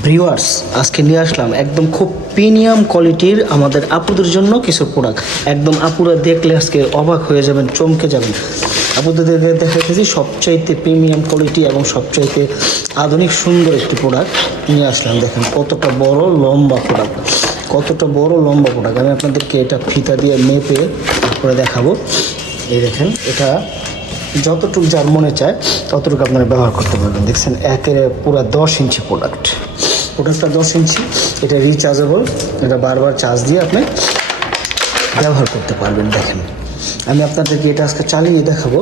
Viewers, আজকে নিয়ে আসলাম একদম খুব প্রিমিয়াম কোয়ালিটির আমাদের আপুদের জন্য কিছু প্রোডাক্ট। একদম আপুরা দেখলে আজকে অবাক হয়ে যাবেন, চমকে যাবেন। আপুদের দেখাইতেছি সবচাইতে প্রিমিয়াম কোয়ালিটি এবং সবচাইতে আধুনিক সুন্দর একটি প্রোডাক্ট নিয়ে আসলাম। দেখেন কতটা বড় লম্বা প্রোডাক্ট, কতটা বড় লম্বা প্রোডাক্ট। আমি আপনাদেরকে এটা ফিতা দিয়ে মেপে করে দেখাবো। এই দেখেন, এটা যতটুকু যার মনে চায় ততটুকু আপনারা ব্যবহার করতে পারবেন। দেখছেন একের পুরো 10 ইঞ্চি প্রোডাক্টটা 10 ইঞ্চি। এটা রিচার্জেবল, এটা বারবার চার্জ দিয়ে আপনি ব্যবহার করতে পারবেন। দেখেন আমি আপনাদেরকে এটা আজকে চালিয়ে দেখাবো।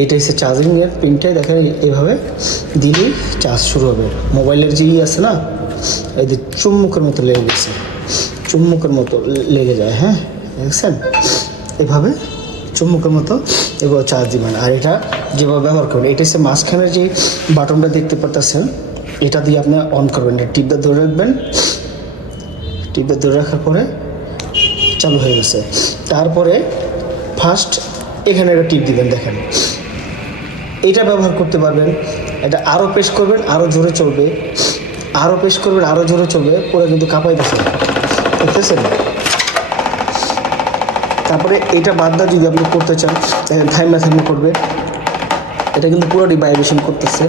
এইটা হচ্ছে চার্জিংয়ের পিনটাই, দেখেন এইভাবে দিলেই চার্জ শুরু হবে। মোবাইলের যে আছে না, এই যে চুম্বকের মতো লেগে গেছে, চুম্বকের মতো লেগে যায়। হ্যাঁ দেখছেন, এভাবে চুম্বকের মতো এবার চার্জ দিবেন। আর এটা যেভাবে ব্যবহার করবেন, এটা হচ্ছে মাঝখানের যে বাটনটা দেখতে পাচ্ছেন, এটা দিয়ে আপনি অন করবেন। এটা টিপটা ধরে রাখবেন, টিপটা ধরে রাখার পরে চালু হয়ে গেছে। তারপরে ফার্স্ট এখানে একটা টিপ দিবেন। দেখেন এটা ব্যবহার করতে পারবেন। এটা আরও প্রেস করবেন, আরও জোরে চলবে, আরও প্রেস করবেন, আরও জোরে চলবে, পুরো কিন্তু কাঁপাইতেছে, দেখতেছেন। তারপরে এটা বাদ দিয়ে যদি আপনি করতে চান, থাইমা করবে, এটা কিন্তু পুরোটি ভাইব্রেশন করতেছে।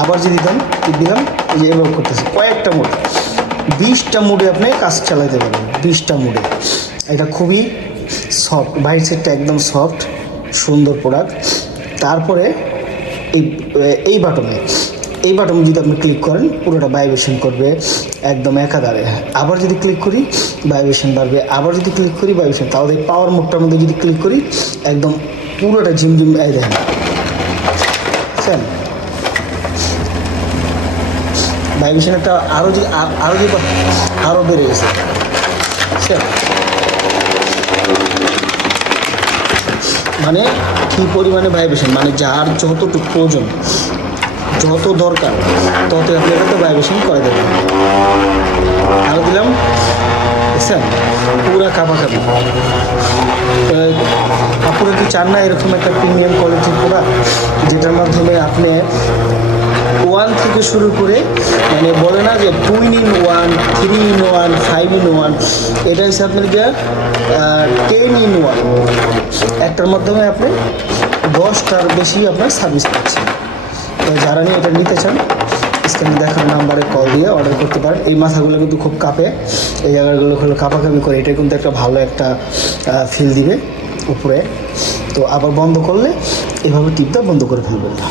আবার যদি দেন দিলাম, এই যে এভাবে করতেছে। কয়েকটা মোড, 20টা মোডে আপনি কাজ চালাতে পারবেন, 20টা মোডে। এটা খুবই সফট, বাইরের সেটটা একদম সফট সুন্দর প্রোডাক্ট। তারপরে এই বাটনে যদি আপনি ক্লিক করেন, পুরোটা ভাইব্রেশন করবে একদম একাধারে। আবার যদি ক্লিক করি ভাইব্রেশন বাড়বে, আবার যদি ক্লিক করি ভাইব্রেশন। তাহলে এই পাওয়ার মোডটার মধ্যে যদি ক্লিক করি একদম পুরোটা ঝিমঝিম। এই দেখেন ভাইব্রেশনটা আরও বেড়ে গেছে। মানে কী পরিমাণে ভাইব্রেশন, মানে যার যতটুকু প্রয়োজন, যত দরকার তত আপনি এটাতে ভাইব্রেশন করে দেবেন। আরও দিলাম, বুঝছেন, পুরা কাপাকাপি। আপনারা কি চান না এরকম একটা প্রিমিয়াম কোয়ালিটির প্রোডাক্ট, যেটার মাধ্যমে আপনি 1 থেকে শুরু করে, মানে বলে না যে 2 in 1, 3 in 1, 5 in 1, এটা হচ্ছে আপনার গিয়ে 10 in 1। একটার মাধ্যমে আপনি 10টার বেশি আপনার সার্ভিস পাচ্ছেন। যারা নিয়ে এটা নিতে চান, স্ক্রিনে দেখানো নাম্বারে কল দিয়ে অর্ডার করতে পারেন। এই মাথাগুলো কিন্তু খুব কাঁপে, এই জায়গাগুলো হলো কাঁপাকাঁপি করে, এটা কিন্তু একটা ভালো একটা ফিল দিবে উপরে। তো আবার বন্ধ করলে এভাবে টিপটা বন্ধ করে ফেলবেন না।